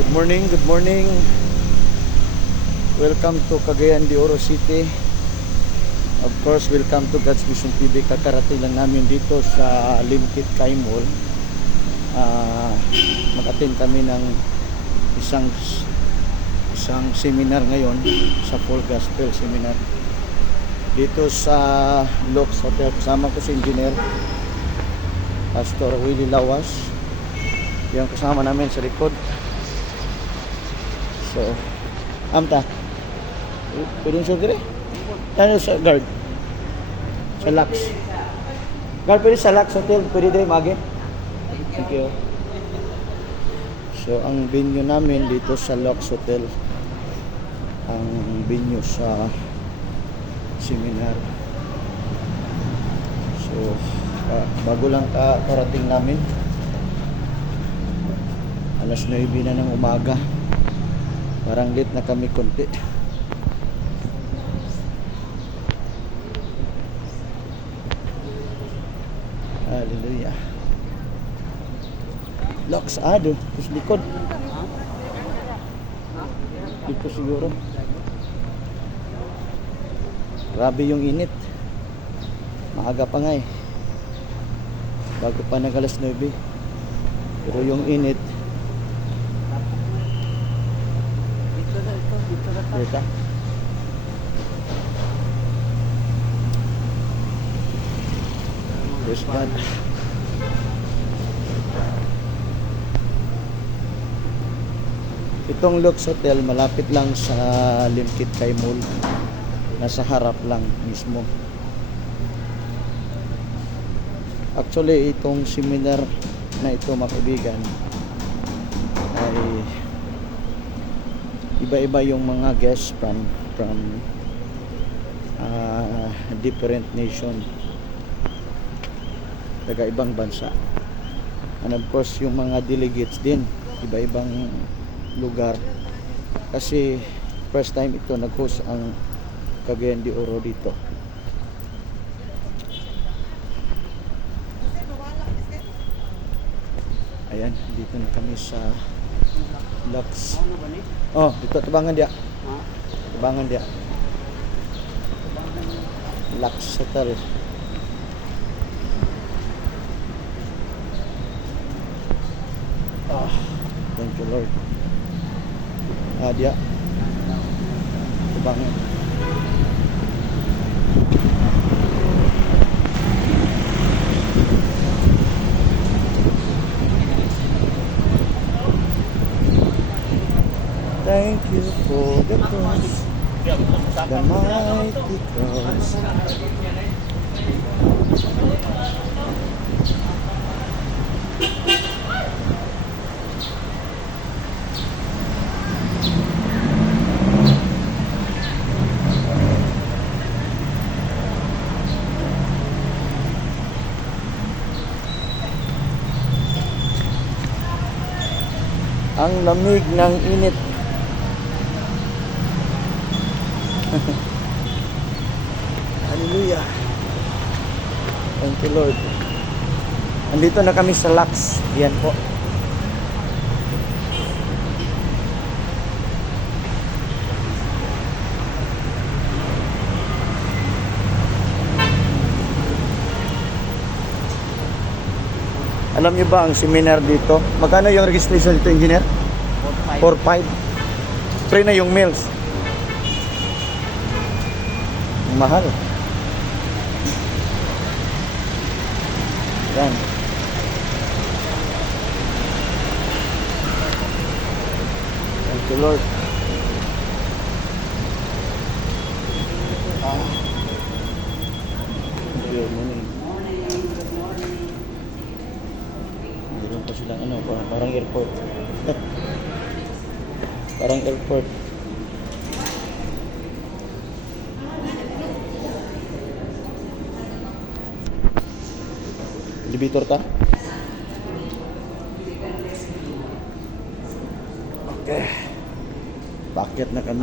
Good morning, good morning. Welcome to Cagayan de Oro City. Of course, welcome to God's Vision TV. Kakarating lang namin dito sa Limkit Kai Mall. Mag-attend kami ng isang seminar ngayon, sa Full Gospel Seminar dito sa Lux Hotel. Kasama ko si Engineer Pastor Willie Lawas, yung kasama namin sa likod. So, amta. Pwedeng siya dire? Ano sa guard? Sa Lux. Guard, pwede sa Lux Hotel. Pwede dire, magi. Thank you. So, ang venue namin dito sa Lux Hotel. Ang venue sa seminar. So, bago lang karating namin. Alas 9 na ng umaga. Parang late na kami konti. Hallelujah. Lux ado, tapos likod. Dito siguro. Grabe yung init. Maaga pa nga eh. Bago pa nag alas 9. Pero yung init. Dito. Praise God. Itong Lux Hotel malapit lang sa Limkit Kai Mall. Nasa harap lang mismo. Actually, itong seminar na ito, mga kaibigan, ay iba-iba yung mga guests from different nation, taga ibang bansa, and of course yung mga delegates din iba-ibang lugar, kasi first time ito nag-host ang Cagayan de Oro dito. Ayan, dito na kami sa Lux. Oh, dito tabangan dia. Tabangan dia. Lux Hotel. Thank you Lord. Dia. Tabangan. Thank you for the cross, the mighty cross. Ang lamig ng init. Hallelujah. Thank you Lord. Andito na kami sa Lux. Yan po. Alam niyo ba ang seminar dito? Magkano yung registration dito, Engineer? 4-5. Free na yung meals. Mahal. Yan. Thank you Lord. Good morning. Meron pa silang ano, parang airport. Parang airport. Elevator ta? Okay. Paakyat na kami.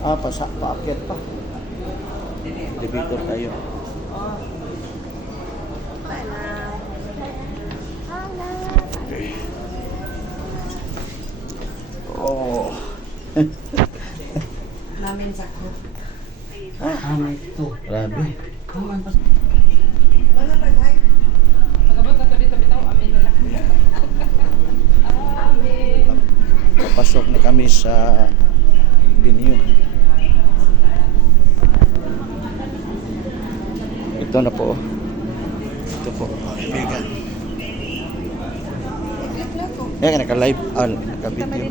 Paakyat pa. Elevator tayo. Okay. namin sa group. May ito. Grabe. Wala tag-hi. Pagkabot na to dito bitaw, amin na lang. Amin. Papasok na kami sa venue. Ito na po. Ito po, mga kaibigan. Yan, naka-live. Naka-video.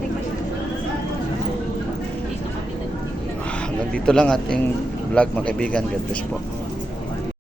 Hanggang dito lang ating vlog, mga kaibigan. God bless po.